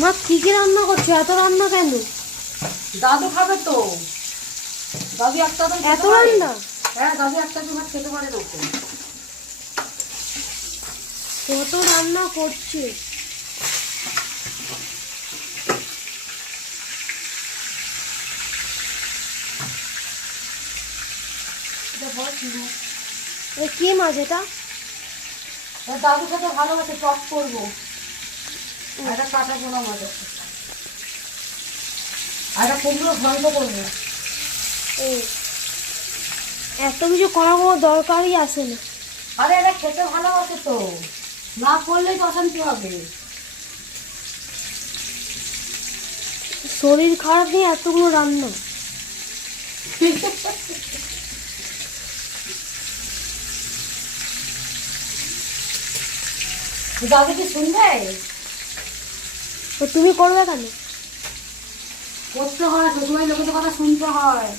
মা কি কি রান্না করছো? এত রান্না কেন? দাদু খাবে তো। দাদু একটা তো এত রান্না? হ্যাঁ, দাদু একটা তো ভাত খেতে পারে না তো। কত রান্না করছে? এ কি মাছ এটা? দাদু খেতে ভালোবাসে, টক করবো। একটা কাঁচা পোনা মাছ আছে, আর একটা কুমড়ো ঘন্ট করবো। ও, এত কিছু করার কোনো দরকারই আসে না। আরে এটা খেতে ভালোবাসে তো, না করলেই তো অশান্তি হবে। শরীর খারাপ নিয়ে এতগুলো রান্না? দাদু কি শুনবে? তো তুমি করবে কেন? করতে হয়, শ্বশুরবাড়ির লোকেদের কথা শুনতে হয়।